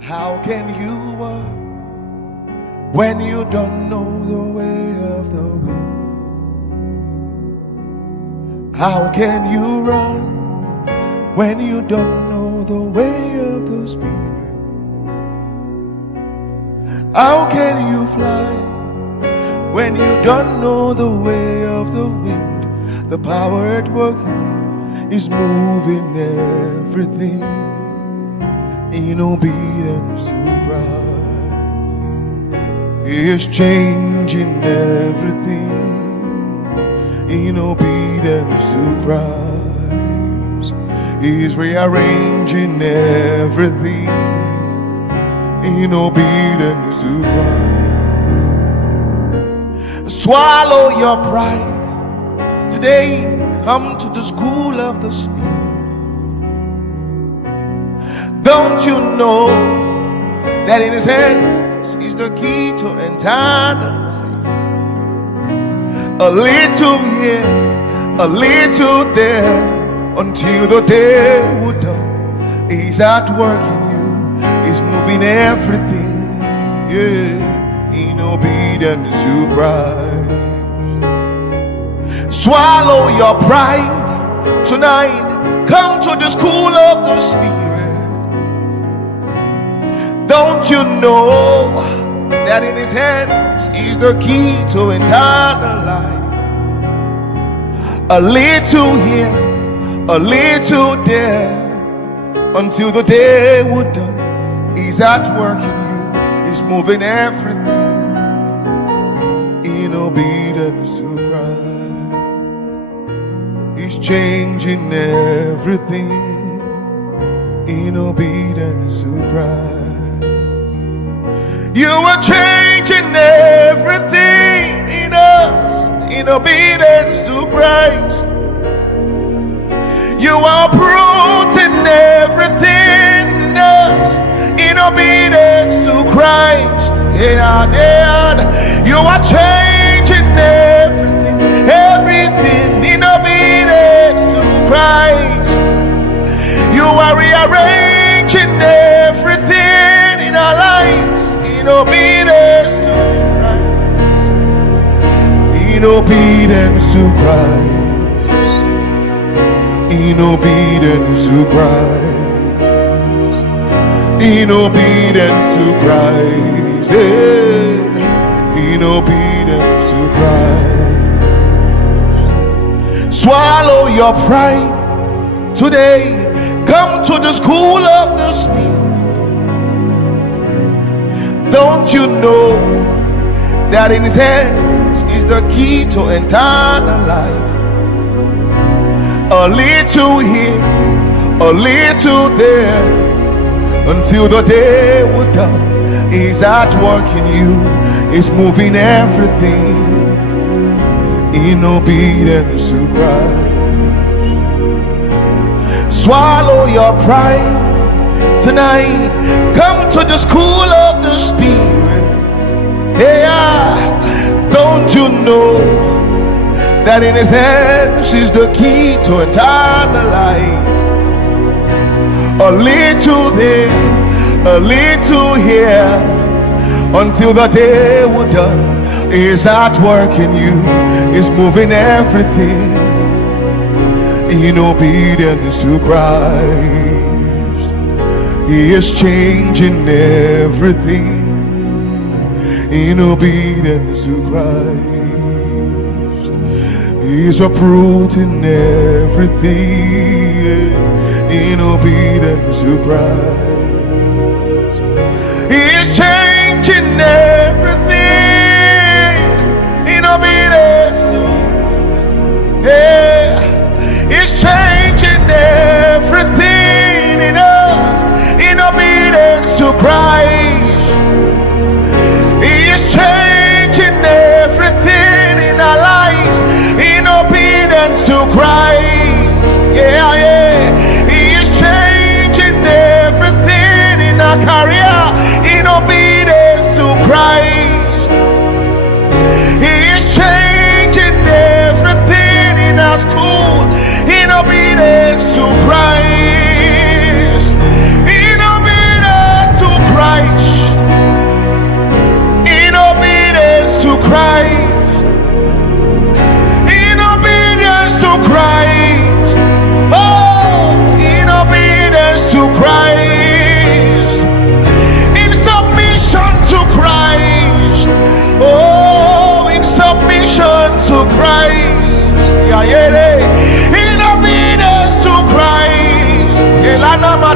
How can you walk when you don't know the way of the wind? How can you run when you don't know the way of the Spirit? How can you fly when you don't know the way of the wind? The power at work is moving everything in obedience to Christ. He is changing everything in obedience to Christ. He is rearranging everything in obedience to Christ. Swallow your pride. Today, come to the school of the Spirit. Don't you know that in His hands is the key to eternal life? A little here, a little there, until the day we're done. He's at work in you. He's moving everything, yeah, in obedience to Christ. Swallow your pride tonight. Come to the school of the Spirit. Don't you know that in His hands is the key to eternal life? A little here, a little there, until the day we're done. He's at work in you. He's moving everything in obedience to Christ. He's changing everything in obedience to Christ. You are changing everything in us in obedience to Christ. You are uprooting everything in us in obedience to Christ. You are changing everything in obedience to Christ. You are rearranging everything in our lives in obedience to Christ. In obedience to Christ. In obedience to Christ. In obedience to Christ. Yeah. In obedience to Christ. Swallow your pride today. Come to the school of the Spirit. Don't you know that in His hands is the key to eternal life? A little here, a little there, until the day we're done. He's at work in you. He's moving everything in obedience to Christ. Swallow your pride tonight. Come to the school of the Spirit. Yeah, don't you know that in His hands is the key to eternal life? A little there, a little here, until the day we're done. He's at work in you. He's moving everything in obedience to Christ. He is changing everything in obedience to Christ. He is uprooting everything in obedience to Christ. He is changing everything in obedience to Christ. Yeah. He's changing everything in us in obedience to Christ. He is changing everything in our lives in obedience to Christ. Yeah, yeah. He is changing everything in our career in obedience to Christ.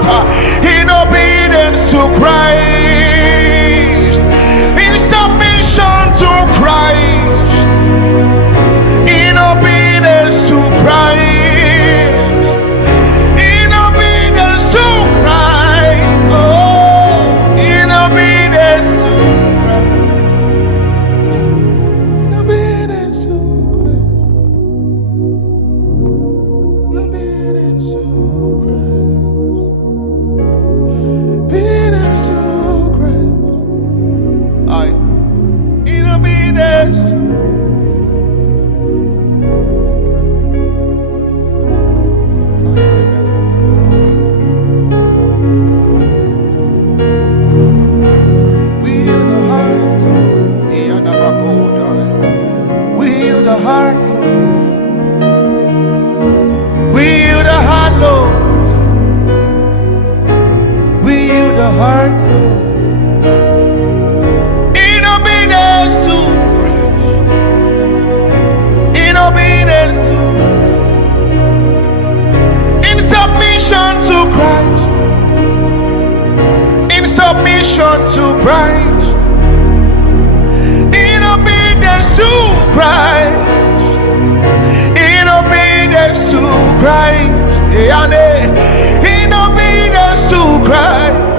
In obedience to Christ, in submission to Christ, in obedience to Christ, in obedience to Christ, oh, in obedience to Christ, in obedience to Christ, in obedience to Christ, obedience to Christ, in obedience to heart, will the heart, Lord, will the heart, Lord, in obedience to Christ, in obedience to, in submission to Christ, in submission to Christ, in obedience to Christ, in obedience to Christ, in obedience to Christ.